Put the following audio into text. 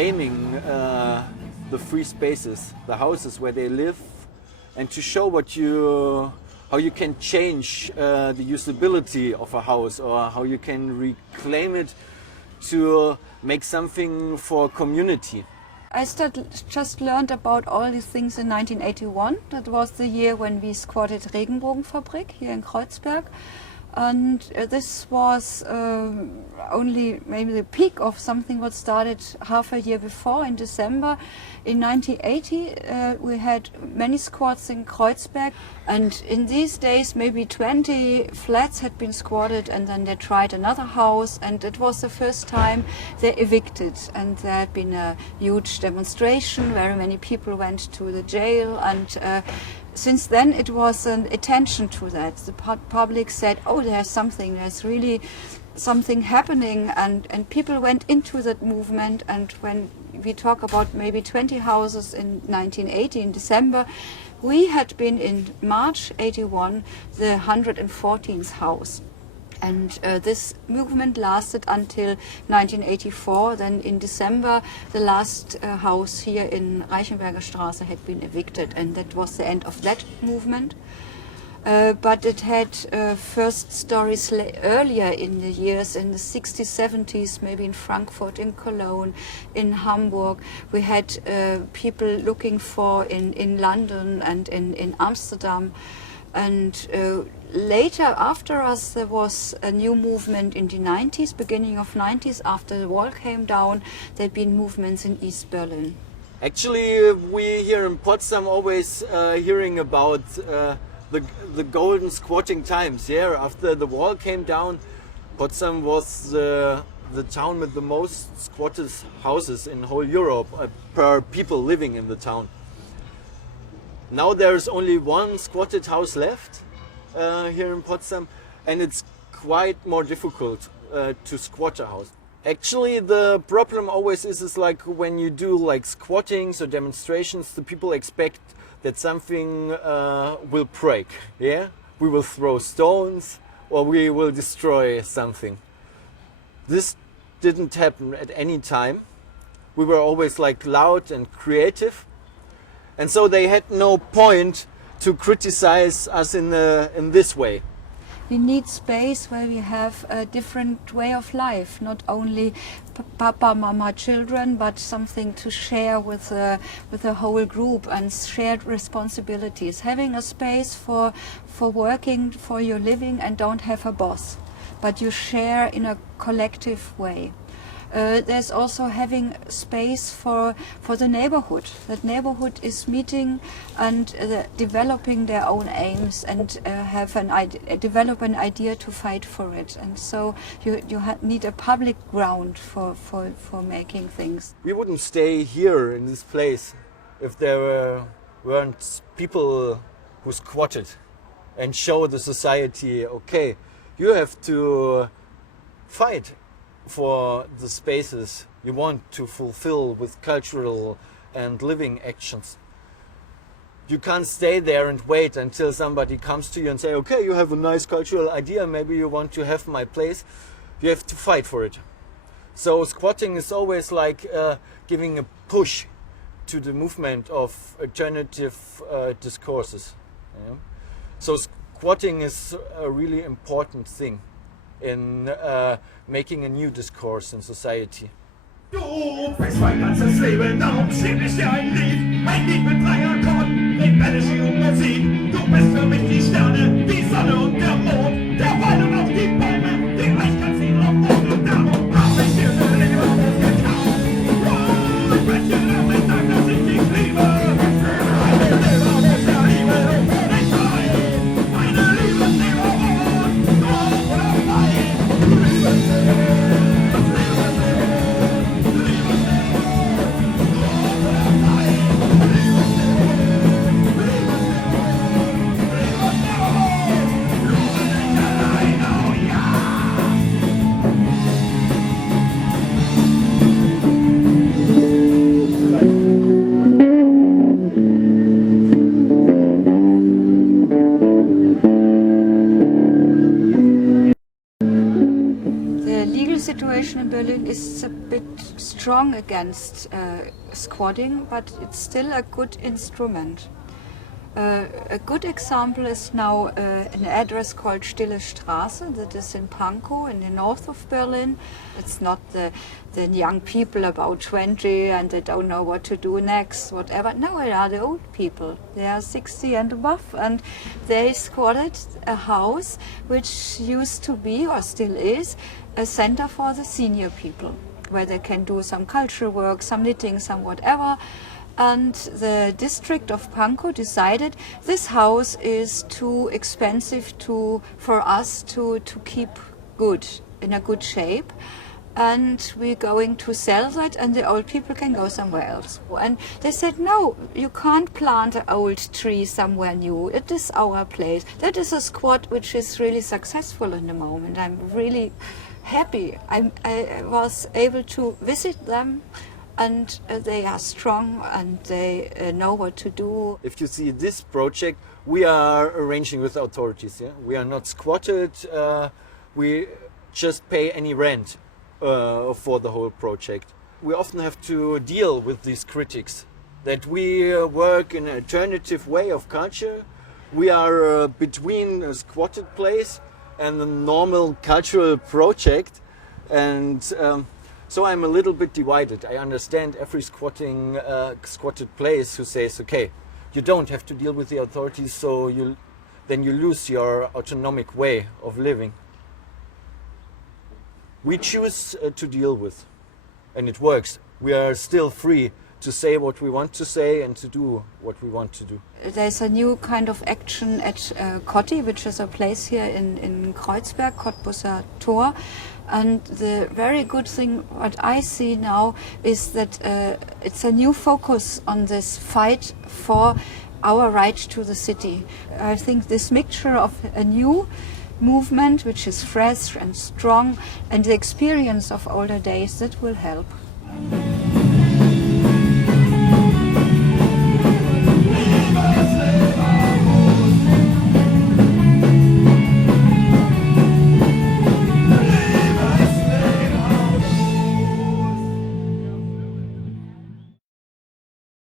reclaiming the free spaces, the houses where they live, and to show how you can change the usability of a house, or how you can reclaim it to make something for a community. I just learned about all these things in 1981. That was the year when we squatted Regenbogenfabrik here in Kreuzberg. And this was only maybe the peak of something what started half a year before in December. In 1980 we had many squats in Kreuzberg, and in these days maybe 20 flats had been squatted, and then they tried another house, and it was the first time they evicted, and there had been a huge demonstration. Very many people went to the jail, and since then it was an attention to that. The public said, oh, there's really something happening, and people went into that movement. And when we talk about maybe 20 houses in 1980 in December, we had been in March 81 the 114th house. And this movement lasted until 1984. Then in December, the last house here in Reichenberger Straße had been evicted, and that was the end of that movement. But it had first stories earlier in the years, in the 60s, 70s, maybe in Frankfurt, in Cologne, in Hamburg. We had people looking for in London and in Amsterdam. And later, after us, there was a new movement in the 90s, beginning of 90s, after the wall came down. There had been movements in East Berlin. Actually, we here in Potsdam always hearing about the golden squatting times. Yeah, after the wall came down, Potsdam was the town with the most squatted houses in whole Europe per people living in the town. Now there's only one squatted house left here in Potsdam, and it's quite more difficult to squat a house. Actually, the problem always is like when you do like squattings or demonstrations, the people expect that something will break. Yeah, we will throw stones or we will destroy something. This didn't happen at any time. We were always like loud and creative. And so they had no point to criticize us in this way. We need space where we have a different way of life, not only papa, mama, children, but something to share with the whole group, and shared responsibilities. Having a space for working, for your living, and don't have a boss, but you share in a collective way. There's also having space for the neighborhood. That neighborhood is meeting and developing their own aims, and develop an idea to fight for it. And so you need a public ground for making things. We wouldn't stay here in this place if there weren't people who squatted and show the society, okay, you have to fight for the spaces you want to fulfill with cultural and living actions. You can't stay there and wait until somebody comes to you and say, okay, you have a nice cultural idea, maybe you want to have my place. You have to fight for it. So squatting is always like giving a push to the movement of alternative discourses. Yeah? So squatting is a really important thing in making a new discourse in society. Du bist mein ganzes Leben, darum schrieb ich dir ein Lied. Ein Lied mit 3 Akkorden, rebellische Musik. Du bist für mich die Sterne, die Sonne und der Mond. Der Wald und auch die Bäume, die Reichkanzler auf Mond. Und darum hab ich dir für Leben gekauft. Oh, ich möchte damit sagen, dass ich dich liebe. Eine Liebe mit der Liebe und nicht ein. Eine Liebe, Liebe, Rot oder Wein. Liebe, situation in Berlin is a bit strong against squatting, but it's still a good instrument. A good example is now an address called Stille Straße that is in Pankow in the north of Berlin. It's not the young people about 20 and they don't know what to do next, whatever. No, it are the old people. They are 60 and above, and they squatted a house which used to be, or still is, a center for the senior people, where they can do some cultural work, some knitting, some whatever. And the district of Pankow decided this house is too expensive for us to keep good, in a good shape. And we're going to sell that, and the old people can go somewhere else. And they said, no, you can't plant an old tree somewhere new. It is our place. That is a squat which is really successful in the moment. I'm really happy. I was able to visit them, and they are strong and they know what to do. If you see this project, we are arranging with authorities. Yeah? We are not squatted. We just pay any rent for the whole project. We often have to deal with these critics that we work in an alternative way of culture. We are between a squatted place and a normal cultural project, and so I'm a little bit divided. I understand every squatted place who says, okay, you don't have to deal with the authorities, so then you lose your autonomic way of living. We choose to deal with, and it works. We are still free to say what we want to say and to do what we want to do. There's a new kind of action at Kotti, which is a place here in Kreuzberg, Cottbusser Tor. And the very good thing what I see now is that it's a new focus on this fight for our right to the city. I think this mixture of a new movement which is fresh and strong and the experience of older days, that will help.